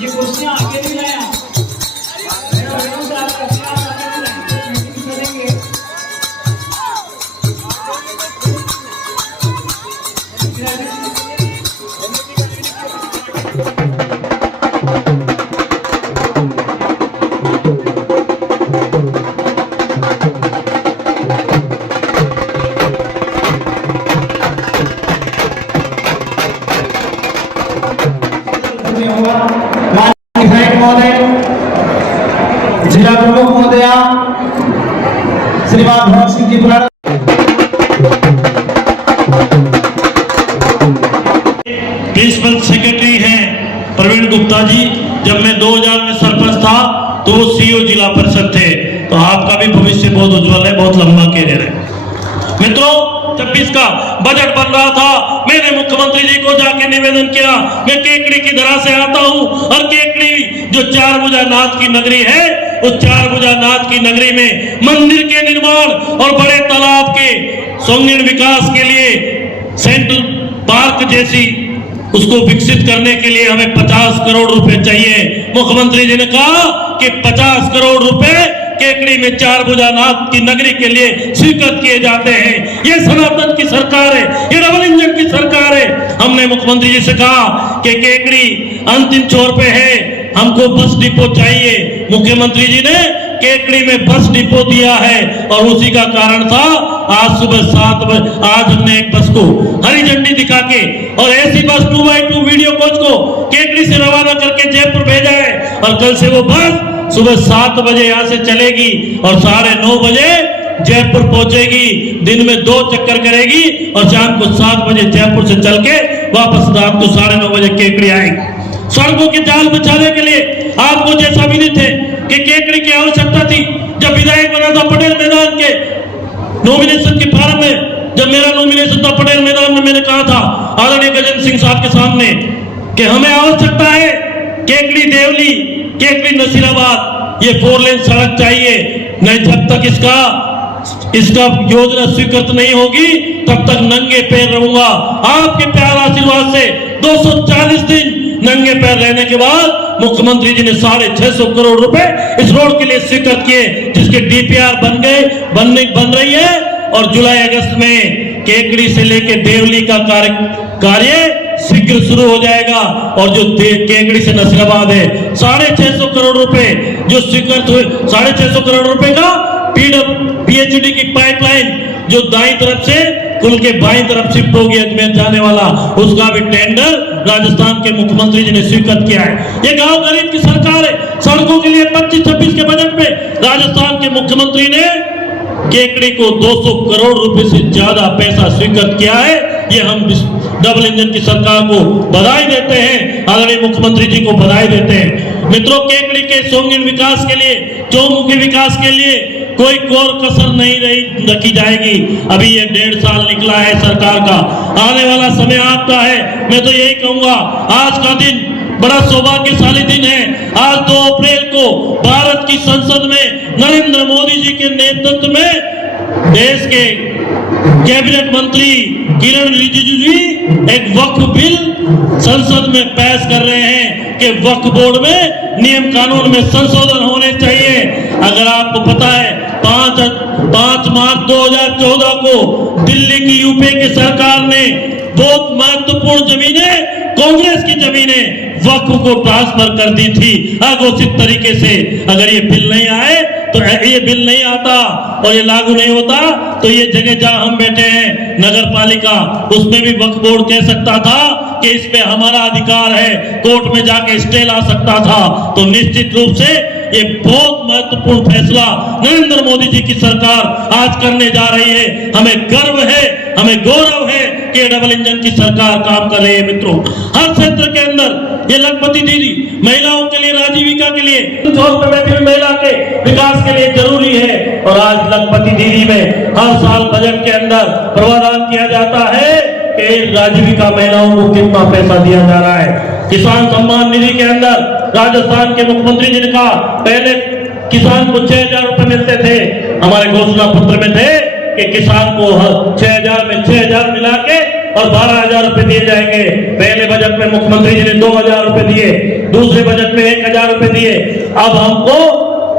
ये कुर्सियां आगे भी लाया जिला प्रमुख महोदया श्रीमान भवन सिंह जी प्रिंसिपल सेक्रेटरी हैं प्रवीण गुप्ता जी। जब मैं 2000 में सरपंच था तो वो सीईओ जिला परिषद थे। तो आपका भी भविष्य बहुत उज्जवल है, बहुत लंबा कैरियर है। मित्रों, 26 का बजट बन रहा था, मैंने मुख्यमंत्री जी को जाके निवेदन किया। मैं केकड़ी की धरा से आता हूं और केकड़ी जो चार भुजा नाथ की नगरी है, उस चार भुजा नाथ की नगरी में मंदिर के निर्माण और बड़े तालाब के सौंदर्य विकास के लिए सेंट्रल पार्क जैसी उसको विकसित करने के लिए हमें 50 करोड़ रुपए चाहिए। मुख्यमंत्री जी ने कहा कि 50 करोड़ रुपए केकड़ी में चार भुजा नाथ की नगरी के लिए स्वीकृत किए जाते हैं। ये सनातन की सरकार है, ये डबल इंजन की सरकार है। हमने मुख्यमंत्री जी से कहा कि केकड़ी अंतिम छोर पे है, हमको बस डिपो चाहिए। मुख्यमंत्री जी ने केकड़ी में बस डिपो दिया है और उसी का कारण था आज सुबह 7 बजे आज हमने एक बस को हरी झंडी दिखा के और ऐसी बस 2x2 वीडियो कोच को केकड़ी से रवाना करके जयपुर भेजा है और कल से वो बस सुबह 7 बजे यहाँ से चलेगी और 9:30 बजे जयपुर पहुंचेगी। दिन में 2 चक्कर करेगी और शाम को 7 बजे जयपुर से चल के वापस रात को 9:30 बजे केकड़ी आएगी। सड़कों के जाल बिछाने के लिए आपको जैसा विदित है कि केकड़ी की आवश्यकता थी। जब विधायक बना था पटेल मैदान के नॉमिनेशन के फॉर्म में, जब मेरा नॉमिनेशन था पटेल मैदान में, मैंने कहा था आदरणीय गजेंद्र सिंह साहब के सामने कि हमें आवश्यकता है केकड़ी देवली, केकड़ी नसीराबाद, ये 4 लेन सड़क चाहिए। नहीं, जब तक इसका योजना स्वीकृत नहीं होगी तब तक नंगे पैर रहूंगा। आपके प्यार आशीर्वाद से 240 दिन नंगे पैर रहने के बाद मुख्यमंत्री जी ने 650 करोड़ रुपए इस रोड के लिए स्वीकृत किए, जिसके डीपीआर बन रही है और जुलाई अगस्त में केकड़ी से लेकर देवली का कार्य शीघ्र शुरू हो जाएगा। और जो केकड़ी से नसीराबाद है 650 करोड़ रुपए जो स्वीकृत हुए, 650 करोड़ रुपए का पीएचडी की पाइपलाइन जो दाईं तरफ से कुल के बाईं तरफ शिफ्ट होगी अजमेर जाने वाला, उसका भी टेंडर राजस्थान के मुख्यमंत्री जी ने स्वीकृत किया है। ये गांव गरीब की सरकार है। सड़कों के लिए 25-26 के बजट में राजस्थान के मुख्यमंत्री ने केकड़ी को 200 करोड़ रुपए से ज्यादा पैसा स्वीकृत किया है। ये हम डबल इंजन की सरकार को बधाई देते हैं, आदरणीय मुख्यमंत्री जी को बधाई देते हैं। मित्रों, केकड़ी के सौंदर्य विकास के लिए, चौमुखी विकास के लिए कोई कोर कसर नहीं रखी जाएगी। अभी ये 1.5 साल निकला है सरकार का, आने वाला समय आपका है। मैं तो यही कहूंगा, आज का दिन बड़ा सौभाग्यशाली दिन है। आज 2 अप्रैल को भारत की संसद में नरेंद्र मोदी जी के नेतृत्व में देश के कैबिनेट मंत्री किरण रिजिजू जी एक वक्फ बिल संसद में पेश कर रहे हैं कि वक्फ बोर्ड में नियम कानून में संशोधन होने चाहिए। अगर आपको पता है 5 मार्च 2014 को दिल्ली की यूपीए की सरकार ने बहुत महत्वपूर्ण जमीनें, कांग्रेस की जमीनें वक्फ को ट्रांसफर कर दी थी अघोषित तरीके से। अगर ये बिल नहीं आए तो ये बिल नहीं आता और ये लागू नहीं होता तो ये जगह जहां हम बैठे हैं नगर पालिका, उसमें भी वक्फ बोर्ड कह सकता था कि इस पे हमारा अधिकार है, कोर्ट में जाके स्टे ला सकता था। तो निश्चित रूप से ये बहुत महत्वपूर्ण फैसला नरेंद्र मोदी जी की सरकार आज करने जा रही है। हमें गर्व है, हमें गौरव है कि डबल इंजन की सरकार काम कर रही है। मित्रों, हर क्षेत्र के अंदर ये लखपति दीदी महिलाओं के लिए, राजीविका के लिए, जोर पे बैठी हुई महिला के विकास के लिए जरूरी है। और आज लखपति दीदी में हर साल बजट के अंदर प्रावधान किया जाता है कि राजीविका महिलाओं को कितना पैसा दिया जा रहा है। किसान सम्मान निधि के अंदर राजस्थान के मुख्यमंत्री जी ने कहा पहले किसान को 6,000 रुपए मिलते थे, हमारे घोषणा पत्र में थे कि किसान को 6,000 में 6,000 मिला के और 12,000 रुपए दिए जाएंगे। पहले बजट में मुख्यमंत्री जी ने 2,000 रुपए दिए, दूसरे बजट में 1,000 रुपए दिए। अब हमको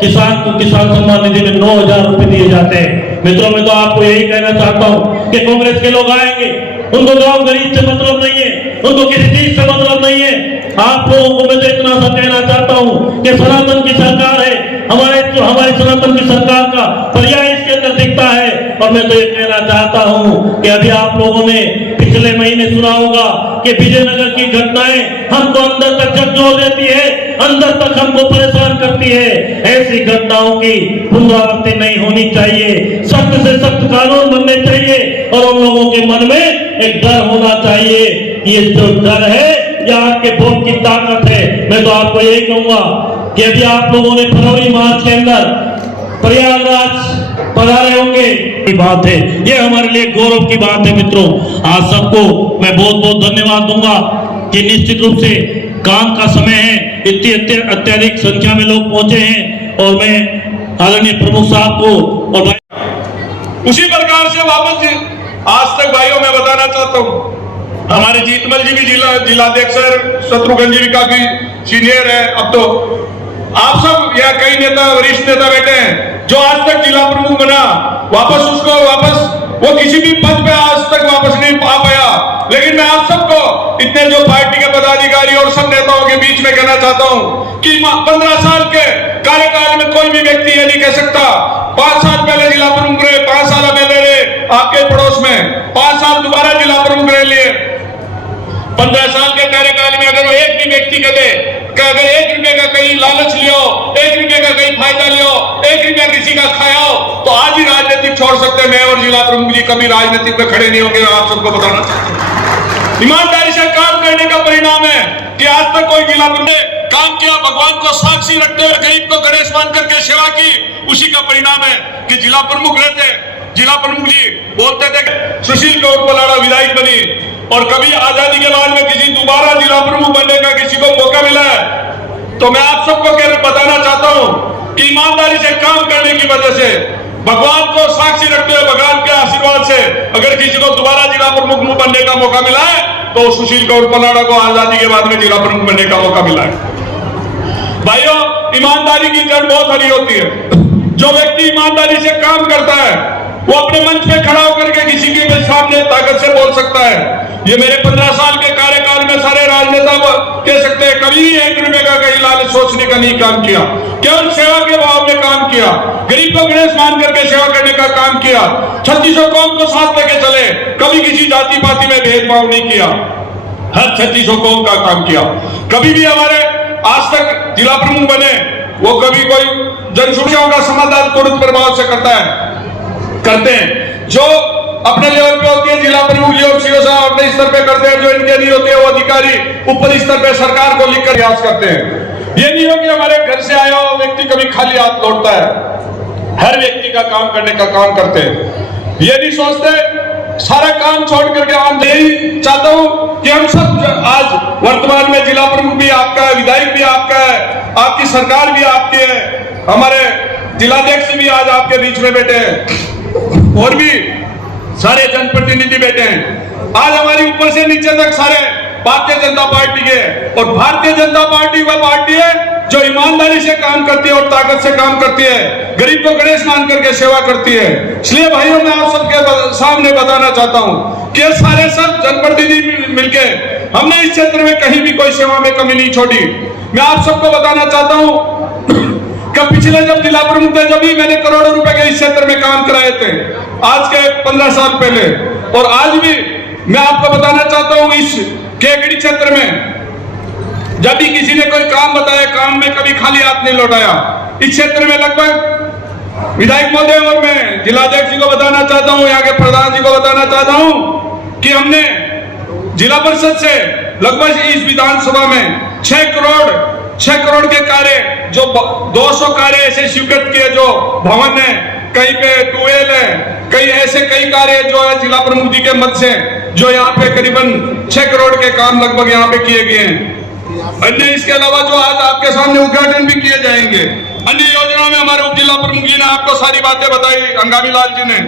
किसान को किसान सम्मान निधि में 9,000 रुपए दिए जाते हैं। मित्रों, मैं तो आपको यही कहना चाहता हूं कि कांग्रेस के लोग आएंगे, उनको गांव गरीब से मतलब नहीं है, उनको किसी चीज से मतलब नहीं है। आप लोगों को मैं तो इतना सा कहना चाहता हूं कि सनातन की सरकार है, हमारी सनातन की सरकार का पर्याय इसके अंदर दिखता है। और मैं तो ये कहना चाहता हूं कि अभी आप लोगों ने पिछले महीने सुना होगा कि विजयनगर की घटनाएं हमको अंदर तक झकझोर देती है, अंदर तक हमको परेशान करती है। ऐसी घटनाओं की पुनरावृत्ति नहीं होनी चाहिए, सख्त से सख्त कानून बनने चाहिए और उन लोगों के मन में एक डर होना चाहिए। ये जो डर है या आपके वोट की ताकत है। मैं तो आपको यही कहूंगा कि यदि आप लोगों ने फरवरी मार्च के अंदर प्रयागराज पधारे होंगे, बात है, ये हमारे लिए गौरव की बात है। मित्रों, आज सबको मैं बहुत बहुत धन्यवाद दूंगा कि निश्चित रूप से काम का समय है, इतनी अत्यधिक संख्या में लोग पहुंचे हैं और मैं आदरणीय प्रमुख साहब को और उसी प्रकार से वापस आज तक भाइयों मैं बताना चाहता हूं, हमारे जीतमल जी भी जिलाध्यक्ष शत्रुघ्न जी भी काफी सीनियर है। अब तो आप सब या कई नेता, वरिष्ठ नेता बैठे हैं, जो आज तक जिला प्रमुख बना, वो किसी भी पद पे आज तक वापस नहीं आ पाया। लेकिन मैं आप सबको, इतने जो पार्टी के पदाधिकारी और सब नेताओं के बीच में कहना चाहता हूं कि 15 साल के कार्यकाल में कोई भी व्यक्ति ये नहीं कह सकता 5 साल पहले जिला प्रमुख रहे, 5 साल पहले रहे आपके पड़ोस में, 5 साल दोबारा जिला प्रमुख रह लिए। 15 साल के कार्यकाल में अगर वो एक भी व्यक्ति कहते कि अगर 1 रुपए का कहीं लालच लियो, 1 रुपए का कहीं फायदा लियो, 1 रुपया किसी का खाया हो, तो आज ही राजनीतिक छोड़ सकते। मैं और जिला प्रमुख जी कभी राजनीतिक में खड़े नहीं होंगे। आप सबको बताना चाहता हूं, ईमानदारी से काम करने का परिणाम है कि आज तक कोई जिला प्रमुख ने काम किया, भगवान को साक्षी रखते हुए गरीब को गणेश मान करके सेवा की, उसी का परिणाम है कि जिला प्रमुख रहते। जिला प्रमुख जी बोलते थे सुशील कौर पलाड़ा विधायक बनी, और कभी आजादी के बाद में किसी दोबारा जिला प्रमुख बनने का किसी को मौका मिला है, तो मैं आप सबको बताना चाहता हूं कि ईमानदारी से काम करने की वजह से, भगवान को साक्षी रखते हुए, भगवान के आशीर्वाद से अगर किसी को दोबारा जिला प्रमुख बनने का मौका मिला है, तो सुशील कौर पलाड़ा को आजादी के बाद में जिला प्रमुख बनने का मौका मिला है। भाइयों, ईमानदारी की जड़ बहुत हरी होती है। जो व्यक्ति ईमानदारी से काम करता है वो अपने मंच पे खड़ा होकर के किसी के सामने ताकत से बोल सकता है। ये मेरे 15 साल के कार्यकाल में सारे राजनेता कह सकते हैं कभी 1 रुपए का कहीं लालच सोचने का नहीं काम किया, केवल सेवा के भाव में काम किया, गरीब को गणेश मान करके सेवा करने का काम किया, 3600 कौम को साथ लेके चले, कभी किसी जाति पाति में भेदभाव नहीं किया, हर 3600 कौम का काम किया। कभी भी हमारे आज तक जिला प्रमुख बने वो कभी कोई जन समस्याओं का समाधान तुरंत प्रभाव से करते हैं। जो अपने लेवल पे होती है जिला प्रमुख जी और सीओ साहब अपने स्तर पे करते हैं, जो इनके नहीं होते हैं वो अधिकारी ऊपर स्तर पे सरकार को लिखकर प्रयास करते हैं। ये नहीं हो कि हमारे घर से आया हुआ व्यक्ति कभी खाली हाथ लौटता है, हर व्यक्ति का काम करने का काम करते हैं। ये नहीं सोचते सारा काम छोड़ करके आम। यही चाहता हूं कि हम सब आज वर्तमान में जिला प्रमुख भी आपका है, विधायक भी आपका है, आपकी सरकार भी आपकी है, हमारे जिलाध्यक्ष भी आज आपके बीच में बैठे हैं और भी सारे जनप्रतिनिधि बैठे हैं। आज हमारी ऊपर से नीचे तक सारे भारतीय जनता पार्टी के, और भारतीय जनता पार्टी वह पार्टी है जो ईमानदारी से काम करती है और ताकत से काम करती है, गरीब को गणेश मान करके सेवा करती है। इसलिए भाइयों मैं आप सबके सामने बताना चाहता हूं कि सारे सब जनप्रतिनिधि मिलके हमने इस क्षेत्र में कहीं भी कोई सेवा में कमी नहीं छोड़ी। मैं आप सबको बताना चाहता हूं कि पिछले जब जिला प्रमुख थे, जब भी मैंने करोड़ों रुपए के इस क्षेत्र में काम कराए थे, आज के 15 साल पहले, और आज भी मैं आपको बताना चाहता हूं इस केकड़ी क्षेत्र में जब भी किसी ने कोई काम बताया, काम में कभी खाली हाथ नहीं लौटाया। इस क्षेत्र में लगभग विधायक महोदय और मैं जिलाध्यक्ष जी को बताना चाहता हूं, यहाँ के प्रधान जी को बताना चाहता हूं कि हमने जिला परिषद से लगभग इस विधानसभा में 6 करोड़ के कार्य, जो 200 कार्य ऐसे स्वीकृत किए, जो भवन है, कहीं पे ट्यूबवेल है, कई ऐसे कई कार्य जो है जिला प्रमुख जी के मत से, जो यहाँ पे करीबन 6 करोड़ के काम लगभग यहाँ पे किए गए हैं। अन्य इसके अलावा जो आज आपके सामने उद्घाटन भी किए जाएंगे, अन्य योजनाओं में हमारे उप जिला प्रमुख जी ने आपको सारी बातें बताई, अंगामी लाल जी ने,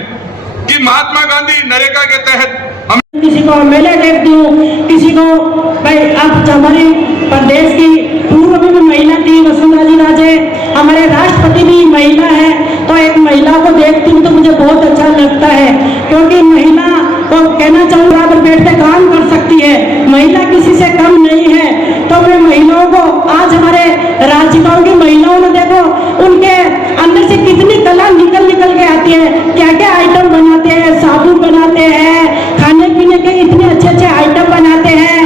कि महात्मा गांधी नरेगा के तहत हम किसी को मेले देखती हूँ, किसी को भाई अब हमारे प्रदेश की पूर्व में महिला थी वसुंधरा जी राजे, हमारे राष्ट्रपति भी महिला है, तो एक महिला को देखती हूँ तो मुझे बहुत अच्छा लगता है, क्योंकि महिला को कहना चाहूँ बराबर बैठ के काम कर सकती है, महिला किसी से कम नहीं है। तो मैं महिलाओं को आज हमारे राज्यपाल की महिलाओं ने देखो उनके अंदर से कितनी कला निकल के आती है, क्या क्या आइटम बनाते हैं, साबुन बनाते हैं, खाने पीने के इतने अच्छे आइटम बनाते हैं,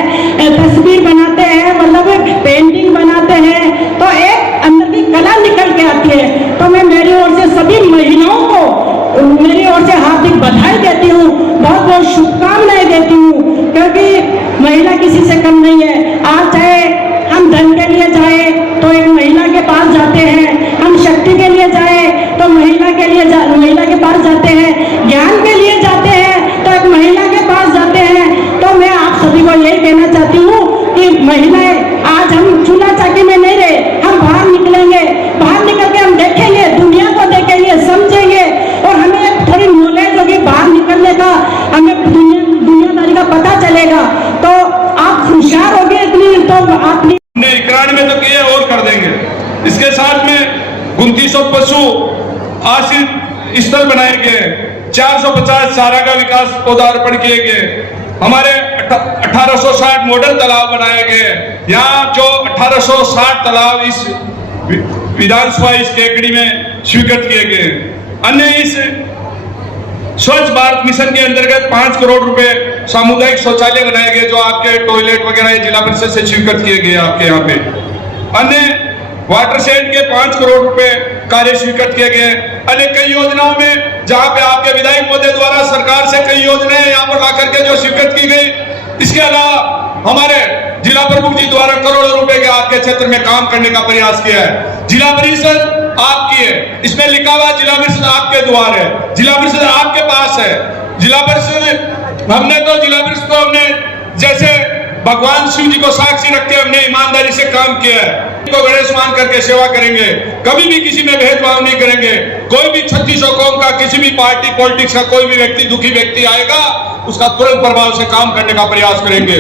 तस्वीर बनाते हैं, मतलब पेंटिंग बनाते हैं, तो एक अंदर की कला निकल के आती है। तो मैं मेरी ओर से सभी महिलाओं को मेरी ओर से हार्दिक बधाई देती हूँ, बहुत बहुत शुभकामनाएं देती हूँ, क्योंकि महिला किसी से कम नहीं है। आज चाहे हम धन के लिए जाए तो एक महिला के पास जाते हैं, हम शक्ति के लिए जाए तो महिला के पास जाते हैं, ज्ञान के लिए जाते हैं तो एक महिला के पास जाते हैं। तो मैं आप सभी को यही कहना चाहती हूँ कि महिलाएं आज हम चूल्हा चाकी में नहीं रहे, हम बाहर निकलेंगे, बाहर निकल के हम देखेंगे, दुनिया को देखेंगे, समझेंगे, और हमें थोड़ी नॉलेज होगी बाहर निकलने का, हमें दुनियादारी का पता चलेगा। तो आप होशियार हो गए इतनी, तो आप 91 तो किए और कर देंगे। इसके साथ में 2900 पशु आश्रित स्थल बनाए गए, 450 चारा का विकास पौधारोपण किए गए, हमारे 1860 मॉडल तालाब बनाए गए। यहाँ जो 1860 तालाब इस विधानसभा इस केकड़ी में स्वीकृत किए गए। अन्य इस स्वच्छ भारत मिशन के अंतर्गत 5 करोड़ रुपए सामुदायिक शौचालय बनाए गए, जो आपके टॉयलेट वगैरह जिला परिषद से स्वीकृत किए गए आपके यहाँ पे। अन्य वाटर शेड के 5 करोड़ रुपए कार्य स्वीकृत किए गए। अन्य कई योजनाओं में जहां पे आपके विधायक महोदय द्वारा सरकार से कई योजनाएं यहाँ पर ला करके जो स्वीकृत की गई। इसके अलावा हमारे जिला प्रमुख जी द्वारा करोड़ों रुपए के आपके क्षेत्र में काम करने का प्रयास किया है। जिला परिषद आपकी है, इसमें लिखा हुआ जिला परिषद आपके द्वार है, जिला परिषद आपके पास है। जिला परिषद हमने तो जिला परिषद को हमने जैसे भगवान शिव जी को साक्षी रख के हमने ईमानदारी से काम किया है। को गणेश मान करके सेवा करेंगे, कभी भी किसी में भेदभाव नहीं करेंगे। कोई भी 3600 कौम का, किसी भी पार्टी पॉलिटिक्स का कोई भी व्यक्ति, दुखी व्यक्ति आएगा, उसका तुरंत प्रभाव से काम करने का प्रयास करेंगे।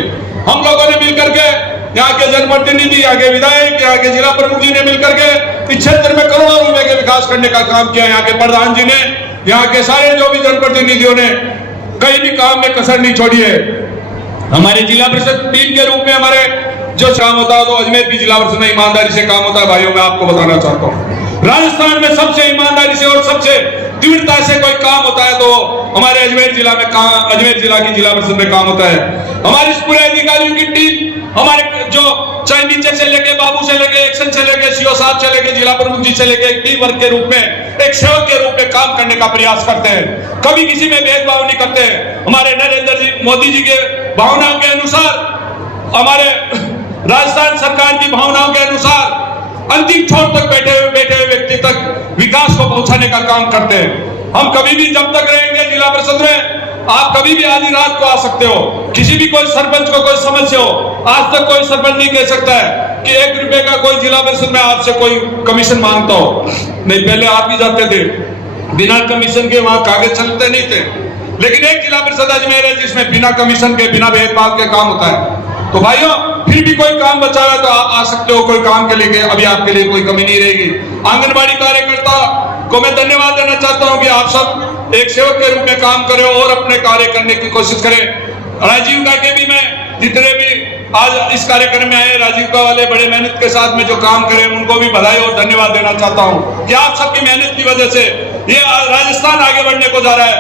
हम लोगों ने मिलकर के, यहाँ के जनप्रतिनिधि, यहाँ के विधायक, यहाँ के जिला प्रमुख जी ने मिलकर के इस क्षेत्र में करोड़ों रुपए के विकास करने का काम किया। यहाँ के प्रधान जी ने, यहाँ के सारे जो भी जनप्रतिनिधियों ने कहीं भी काम में कसर नहीं छोड़ी है। हमारे जिला परिषद टीम के रूप में हमारे जो काम होता है, तो अजमेर की जिला परिषद में ईमानदारी से काम होता है। भाइयों, मैं आपको बताना चाहता हूँ, राजस्थान में सबसे ईमानदारी से और सबसे तीव्रता से कोई काम होता है तो हमारे अजमेर जिला में काम, अजमेर जिला की जिला परिषद में काम होता है। हमारी पूरे अधिकारियों की टीम, हमारे जो चाहे नीचे से लेके, बाबू से लेके, एक्शन से लेके, सीओ साहब से लेके, जिला प्रमुख जी से लेके, एक टीम वर्क के रूप में, एक सेवक के रूप में काम करने का प्रयास करते हैं। कभी किसी में भेदभाव नहीं करते हैं। हमारे नरेंद्र जी मोदी जी के भावनाओं के अनुसार, हमारे राजस्थान सरकार की भावनाओं के अनुसार अंतिम छोर तक बैठे हुए व्यक्ति तक विकास को पहुंचाने का काम करते हैं। हम कभी भी जब तक रहेंगे जिला परिषद में, आप कभी भी आधी रात को आ सकते हो। किसी भी कोई सरपंच को कोई समस्या हो, आज तक कोई सरपंच नहीं कह सकता है कि 1 रुपए का कोई जिला परिषद में आपसे कोई कमीशन मांगता हो। नहीं, पहले आप भी जाते थे, बिना कमीशन के वहां कागज चलते नहीं थे। लेकिन एक जिला परिषद अजमेर है जिसमें बिना कमीशन के, बिना भेदभाव के काम होता है। तो भाइयों, फिर भी कोई काम बचा है तो आप आ सकते हो, कोई काम के लिए अभी आपके लिए कोई कमी नहीं रहेगी। आंगनबाड़ी कार्यकर्ता को मैं धन्यवाद देना चाहता हूं कि आप सब एक सेवक के रूप में काम करें और अपने कार्य करने की कोशिश करें। राजीव का के भी मैं, जितने भी आज इस कार्यक्रम में आए, राजीव का वाले बड़े मेहनत के साथ में जो काम करें, उनको भी बधाई और धन्यवाद देना चाहता हूं कि आप सबकी मेहनत की वजह से ये राजस्थान आगे बढ़ने को जा रहा है।